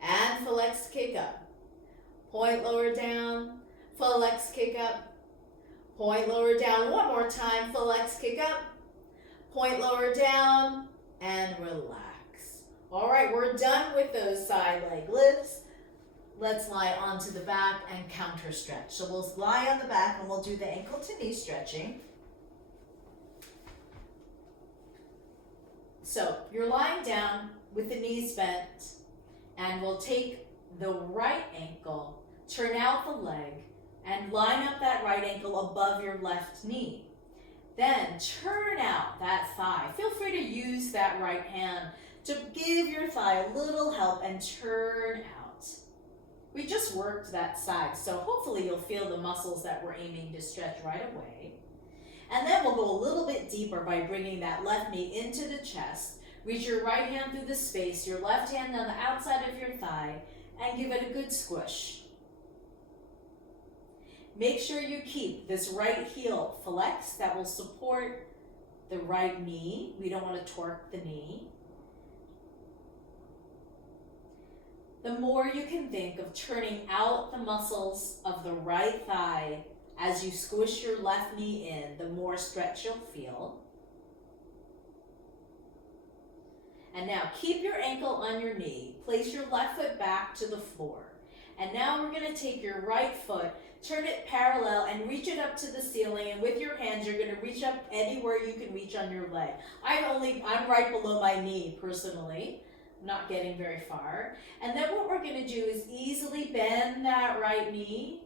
And flex, kick up. Point lower down, flex, kick up. Point lower down. One more time, flex, kick up. Point lower down, and relax. All right, we're done with those side leg lifts. Let's lie onto the back and counter stretch. So we'll lie on the back and we'll do the ankle to knee stretching. So you're lying down with the knees bent, and we'll take the right ankle, turn out the leg, and line up that right ankle above your left knee. Then turn out that thigh. Feel free to use that right hand to give your thigh a little help and turn out. We just worked that side, so hopefully you'll feel the muscles that we're aiming to stretch right away. And then we'll go a little bit deeper by bringing that left knee into the chest. Reach your right hand through the space, your left hand on the outside of your thigh, and give it a good squish. Make sure you keep this right heel flexed. That will support the right knee. We don't want to torque the knee. The more you can think of turning out the muscles of the right thigh as you squish your left knee in, the more stretch you'll feel. And now keep your ankle on your knee. Place your left foot back to the floor. And now we're going to take your right foot, turn it parallel and reach it up to the ceiling, and with your hands you're going to reach up anywhere you can reach on your leg. I'm right below my knee personally. I'm not getting very far. And then what we're going to do is easily bend that right knee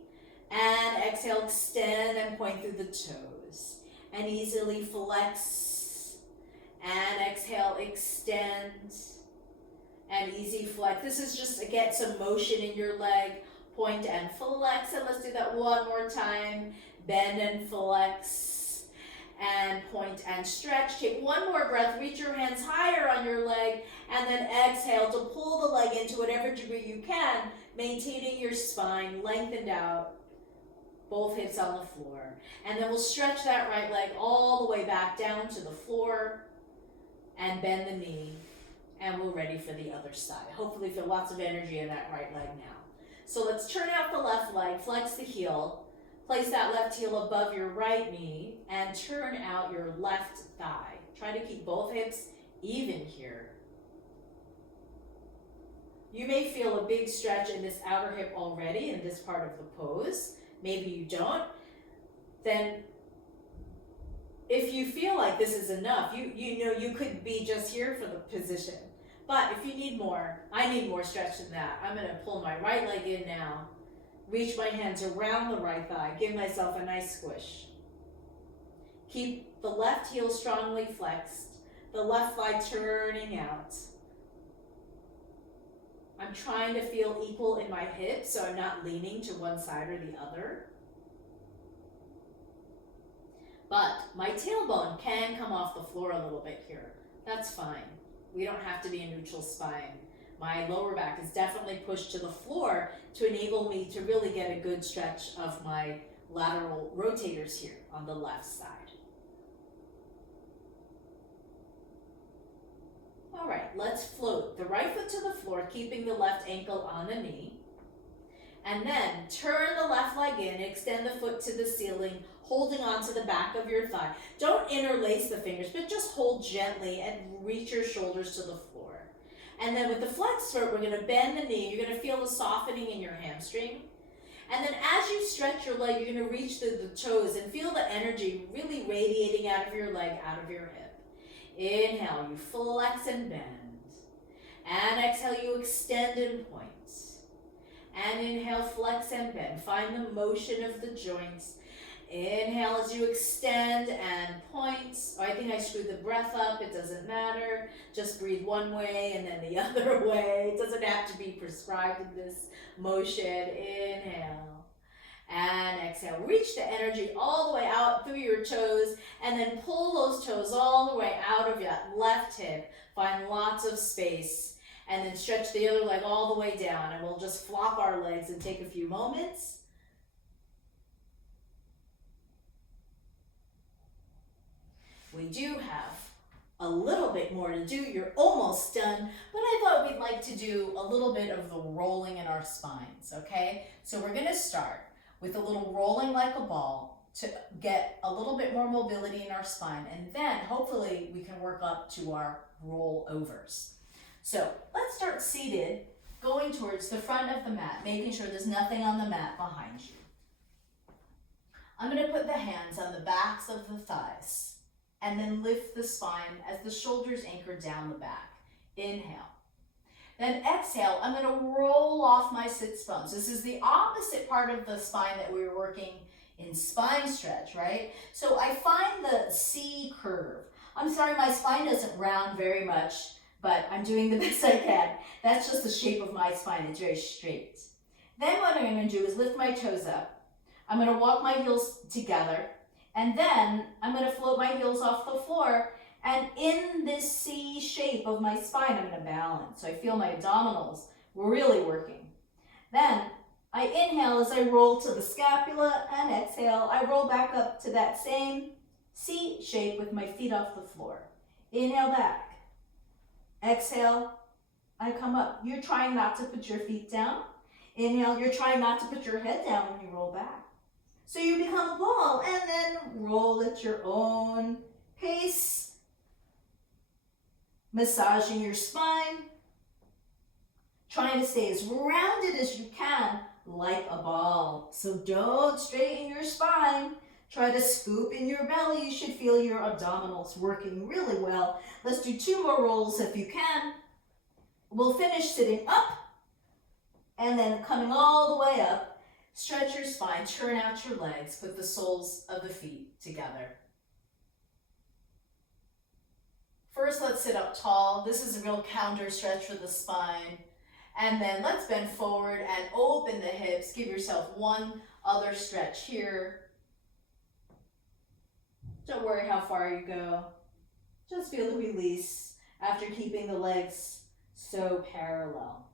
and exhale, extend and point through the toes. And easily flex and exhale, extend and easy flex. This is just to get some motion in your leg. Point and flex, and let's do that one more time. Bend and flex, and point and stretch. Take one more breath, reach your hands higher on your leg, and then exhale to pull the leg into whatever degree you can, maintaining your spine lengthened out, both hips on the floor. And then we'll stretch that right leg all the way back down to the floor, and bend the knee, and we're ready for the other side. Hopefully feel lots of energy in that right leg now. So let's turn out the left leg, flex the heel, place that left heel above your right knee, and turn out your left thigh. Try to keep both hips even here. You may feel a big stretch in this outer hip already in this part of the pose. Maybe you don't. Then if you feel like this is enough, you know you could be just here for the position. But if you need more, I need more stretch than that. I'm going to pull my right leg in now, Reach my hands around the right thigh. Give myself a nice squish. Keep the left heel strongly flexed, the left thigh turning out. I'm trying to feel equal in my hips, so I'm not leaning to one side or the other. But my tailbone can come off the floor a little bit here. That's fine. We don't have to be a neutral spine. My lower back is definitely pushed to the floor to enable me to really get a good stretch of my lateral rotators here on the left side. All right, let's float the right foot to the floor, keeping the left ankle on the knee. And then turn the left leg in, extend the foot to the ceiling, holding onto the back of your thigh. Don't interlace the fingers, but just hold gently and reach your shoulders to the floor. And then with the flexed foot, we're going to bend the knee. You're going to feel the softening in your hamstring. And then as you stretch your leg, you're going to reach the toes and feel the energy really radiating out of your leg, out of your hip. Inhale, you flex and bend. And exhale, you extend and point. And inhale, flex and bend. Find the motion of the joints. Inhale as you extend and point. Oh, I think I screwed the breath up. It doesn't matter. Just breathe one way and then the other way. It doesn't have to be prescribed in this motion. Inhale and exhale. Reach the energy all the way out through your toes and then pull those toes all the way out of your left hip. Find lots of space and then stretch the other leg all the way down, and we'll just flop our legs and take a few moments. We do have a little bit more to do. You're almost done, but I thought we'd like to do a little bit of the rolling in our spines, okay? So we're gonna start with a little rolling like a ball to get a little bit more mobility in our spine, and then hopefully we can work up to our rollovers. So let's start seated, going towards the front of the mat, making sure there's nothing on the mat behind you. I'm gonna put the hands on the backs of the thighs and then lift the spine as the shoulders anchor down the back. Inhale. Then exhale, I'm gonna roll off my sits bones. This is the opposite part of the spine that we were working in spine stretch, right? So I find the C curve. I'm sorry, my spine doesn't round very much, but I'm doing the best I can. That's just the shape of my spine, it's very straight. Then what I'm gonna do is lift my toes up. I'm gonna walk my heels together, and then I'm gonna float my heels off the floor, and in this C shape of my spine, I'm gonna balance. So I feel my abdominals really working. Then I inhale as I roll to the scapula, and exhale, I roll back up to that same C shape with my feet off the floor. Inhale back. Exhale, I come up. You're trying not to put your feet down. Inhale, you're trying not to put your head down when you roll back. So you become a ball and then roll at your own pace, massaging your spine, trying to stay as rounded as you can like a ball. So don't straighten your spine. Try to scoop in your belly. You should feel your abdominals working really well. Let's do 2 more rolls if you can. We'll finish sitting up and then coming all the way up. Stretch your spine, turn out your legs, put the soles of the feet together. First, let's sit up tall. This is a real counter stretch for the spine. And then let's bend forward and open the hips. Give yourself one other stretch here. Don't worry how far you go. Just feel the release after keeping the legs so parallel.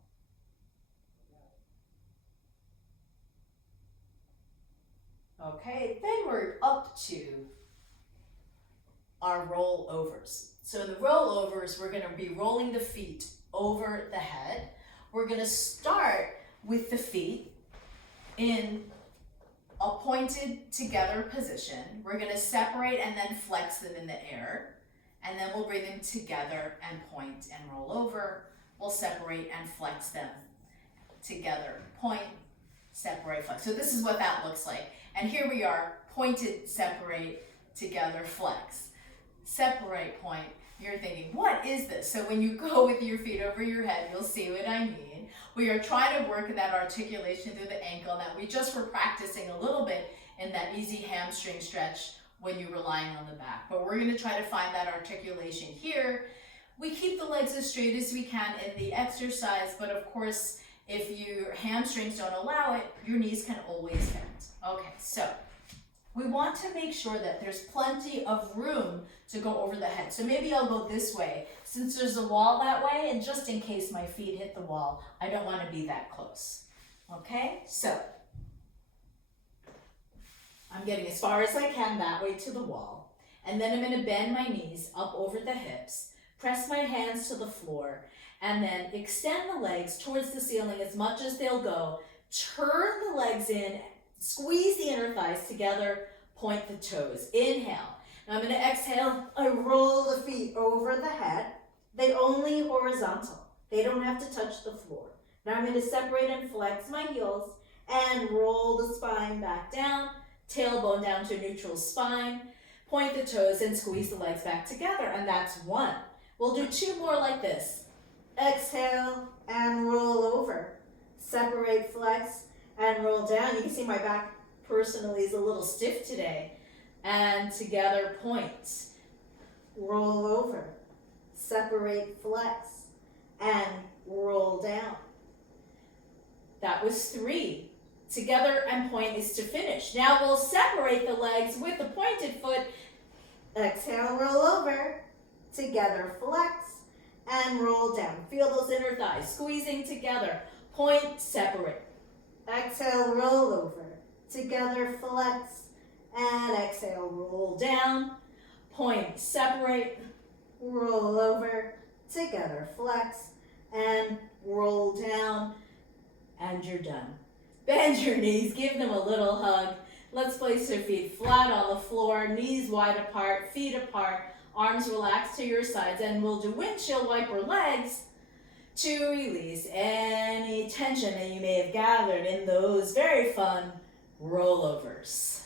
Okay, then we're up to our rollovers. So the rollovers, we're gonna be rolling the feet over the head. We're gonna start with the feet in a pointed together position. We're gonna separate and then flex them in the air. And then we'll bring them together and point and roll over. We'll separate and flex them together. Point, separate, flex. So this is what that looks like. And here we are, pointed, separate, together, flex. Separate, point. You're thinking, what is this? So when you go with your feet over your head, you'll see what I mean. We are trying to work that articulation through the ankle that we just were practicing a little bit in that easy hamstring stretch when you're relying on the back. But we're going to try to find that articulation here. We keep the legs as straight as we can in the exercise, but of course, if your hamstrings don't allow it, your knees can always bend. Okay, so we want to make sure that there's plenty of room to go over the head. So maybe I'll go this way since there's a wall that way, and just in case my feet hit the wall, I don't want to be that close. Okay, so I'm getting as far as I can that way to the wall, and then I'm going to bend my knees up over the hips, press my hands to the floor, and then extend the legs towards the ceiling as much as they'll go. Turn the legs in, squeeze the inner thighs together, point the toes. Inhale. Now I'm going to exhale. I roll the feet over the head. They only horizontal. They don't have to touch the floor. Now I'm going to separate and flex my heels and roll the spine back down, tailbone down to neutral spine, point the toes and squeeze the legs back together, and that's one. We'll do two more like this. Exhale and roll over. Separate, flex, and roll down. You can see my back personally is a little stiff today. And together, point. Roll over. Separate, flex, and roll down. That was 3. Together and point is to finish. Now we'll separate the legs with the pointed foot. Exhale, roll over. Together, flex, and roll down. Feel those inner thighs squeezing together. Point, separate. Exhale, roll over. Together, flex, and exhale, roll down. Point, separate, roll over. Together, flex, and roll down. And you're done. Bend your knees, give them a little hug. Let's place your feet flat on the floor, knees wide apart, feet apart, arms relaxed to your sides, and we'll do windshield wiper legs to release any tension that you may have gathered in those very fun rollovers.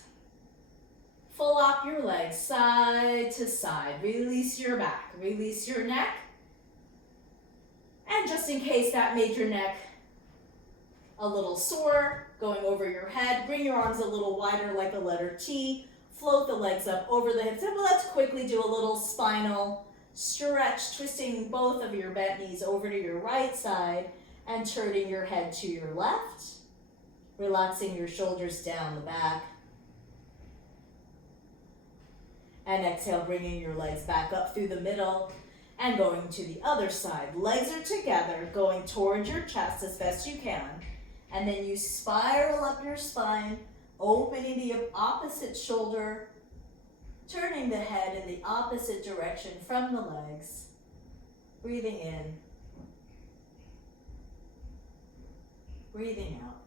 Flop your legs side to side. Release your back, release your neck. And just in case that made your neck a little sore, going over your head, bring your arms a little wider like a letter T. Float the legs up over the hips. And let's quickly do a little spinal stretch, twisting both of your bent knees over to your right side and turning your head to your left. Relaxing your shoulders down the back. And exhale, bringing your legs back up through the middle and going to the other side. Legs are together, going towards your chest as best you can. And then you spiral up your spine, opening the opposite shoulder, turning the head in the opposite direction from the legs. Breathing in. Breathing out.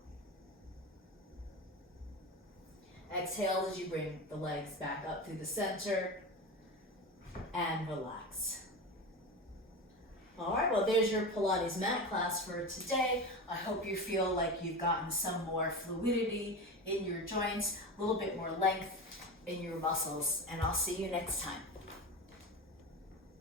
Exhale as you bring the legs back up through the center and relax. All right, well, there's your Pilates mat class for today. I hope you feel like you've gotten some more fluidity in your joints, a little bit more length in your muscles, and I'll see you next time.